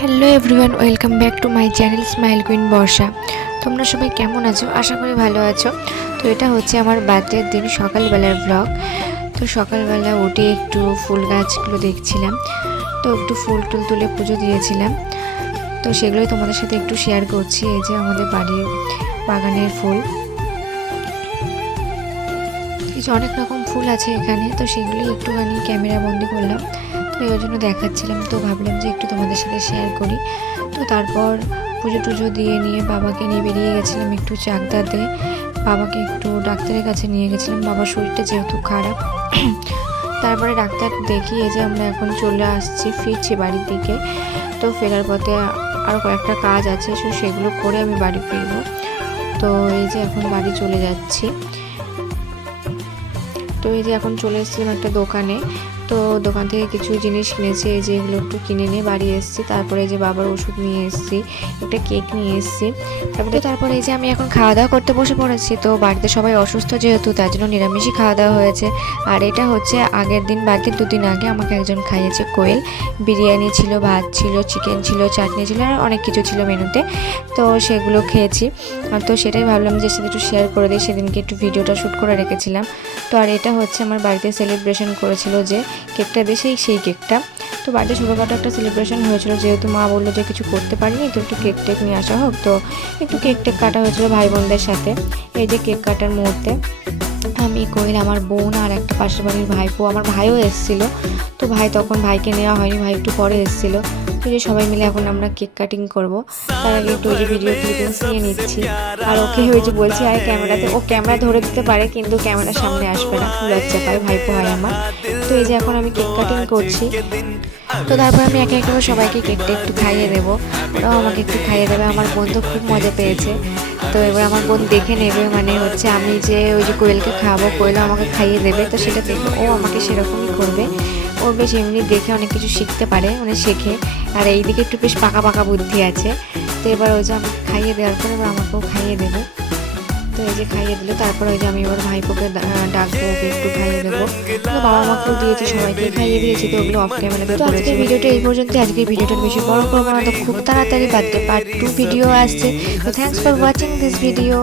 Hello everyone, welcome back to my channel smile queen Barsha. তোমরা সবাই কেমন আছো? আশা করি ভালো আছো। তো এটা হচ্ছে আমার বার্থডের দিন সকালবেলার ব্লগ। তো সকালবেলা উঠে একটু ফুল গাছগুলো দেখছিলাম, তো একটু ফুল টুল তুলে পুজো দিয়েছিলাম। তো সেগুলোই তোমাদের সাথে একটু শেয়ার করছি। এই যে আমাদের বাড়ির বাগানের ফুল, এই যে অনেক রকম ফুল আছে এখানে, তো সেগুলি একটুখানি ক্যামেরা বন্দি করলাম, তো ওই জন্য দেখাচ্ছিলাম। তো ভাবলাম যে একটু তোমাদের সাথে শেয়ার করি। তো তারপর পুজো টুজো দিয়ে নিয়ে বাবাকে নিয়ে বেরিয়ে গেছিলাম একটু চাকদাতে। বাবাকে একটু ডাক্তারের কাছে নিয়ে গেছিলাম, বাবার শরীরটা যেহেতু খারাপ। তারপরে ডাক্তার দেখিয়ে যে আমরা এখন চলে আসছি, ফিরছি বাড়ির দিকে। তো ফেরার পথে আরও কয়েকটা কাজ আছে, তো সেগুলো করে আমি বাড়ি ফিরবো। তো এই যে এখন বাড়ি চলে যাচ্ছি। তো এই যে এখন চলে এসেছিলাম একটা দোকানে, তো দোকান থেকে কিছু জিনিস কিনেছি। এই যে এগুলো একটু কিনে নিয়ে বাড়ি এসেছি। তারপরে এই যে বাবার ওষুধ নিয়ে এসেছি, একটা কেক নিয়ে এসেছি। তারপরে এই যে আমি এখন খাওয়া দাওয়া করতে বসে পড়েছি। তো বাড়িতে সবাই অসুস্থ যেহেতু, তার জন্য নিরামিষই খাওয়া দাওয়া হয়েছে। আর এটা হচ্ছে আগের দিন, বাড়িতে দুদিন আগে আমাকে একজন খাইয়েছে কোয়েল। বিরিয়ানি ছিল, ভাত ছিল, চিকেন ছিল, চাটনি ছিল, আর অনেক কিছু ছিল মেনুতে। তো সেগুলো খেয়েছি। তো সেটাই ভাবলাম যে সাথে একটু শেয়ার করে দিই। সেদিনকে একটু ভিডিওটা শ্যুট করে রেখেছিলাম। তো আর এটা হচ্ছে আমার বাড়িতে সেলিব্রেশন করেছিল যে কেকটা দিয়ে, সেই কেকটা। তো বাড়িতে ছোটোখাটো একটা সেলিব্রেশন হয়েছিল, যেহেতু মা বললো যে কিছু করতে পারিনি, তো একটু কেক টেক নিয়ে আসা হোক। তো একটু কেক টেক কাটা হয়েছিল ভাই বোনদের সাথে। এই যে কেক কাটার মুহূর্তে আমি, কোয়েল, আমার বোন আর একটা পাশের বাড়ির ভাইপো, আমার ভাইও এসেছিলো। তো ভাইকে নেওয়া হয়নি, ভাই একটু পরে এসেছিলো। তো যে সবাই মিলে এখন আমরা কেক কাটিং করব। তার আগে একটু ওই যে ভিডিও ক্লিপিংস নিয়ে নিচ্ছি। আর ওকে ওই যে বলছি আর ক্যামেরাতে, ও ক্যামেরা ধরে দিতে পারে কিন্তু ক্যামেরার সামনে আসবে না, লজ্জা পায়, ভাইপো হয় আমার। তো এই যে এখন আমি কেক কাটিং করছি। তো তারপর আমি একে একে সবাইকে কেকটা একটু খাইয়ে দেবো, ওরাও আমাকে একটু খাইয়ে দেবে। আমার বোন তো খুব মজা পেয়েছে। তো এবার আমার বোন দেখে নেবে, মানে হচ্ছে আমি যে ওই যে কোয়েলকে খাওয়াবো, কোয়েলও আমাকে খাইয়ে দেবে। তো সেটা দেখে ও আমাকে সেরকমই করবে। ও বেশ এমনি দেখে অনেক কিছু শিখতে পারে, মানে শেখে। আর এই দিকে একটু বেশ পাকা পাকা বুদ্ধি আছে। তো এবার ওই যে আমাকে খাইয়ে দেওয়ার পর এবার আমাকেও খাইয়ে দেবে। তো এই যে খাইয়ে দিল, তারপর ওই যে আমি এবার ভাইপোকে ডাকবো, ওকে একটু খাইয়ে দেবো। তো বাবা মাকেও দিয়েছি, সবাইকে খাইয়ে দিয়েছি। তো ওগুলো অফ ক্যামেরাতে করেছি। আজকের ভিডিওটা এই পর্যন্ত। আজকের ভিডিওটা বেশি বড় করবো না, তো খুব তাড়াতাড়ি বার্থডে পার্ট 2 ভিডিও আসছে। তো thanks for watching this video.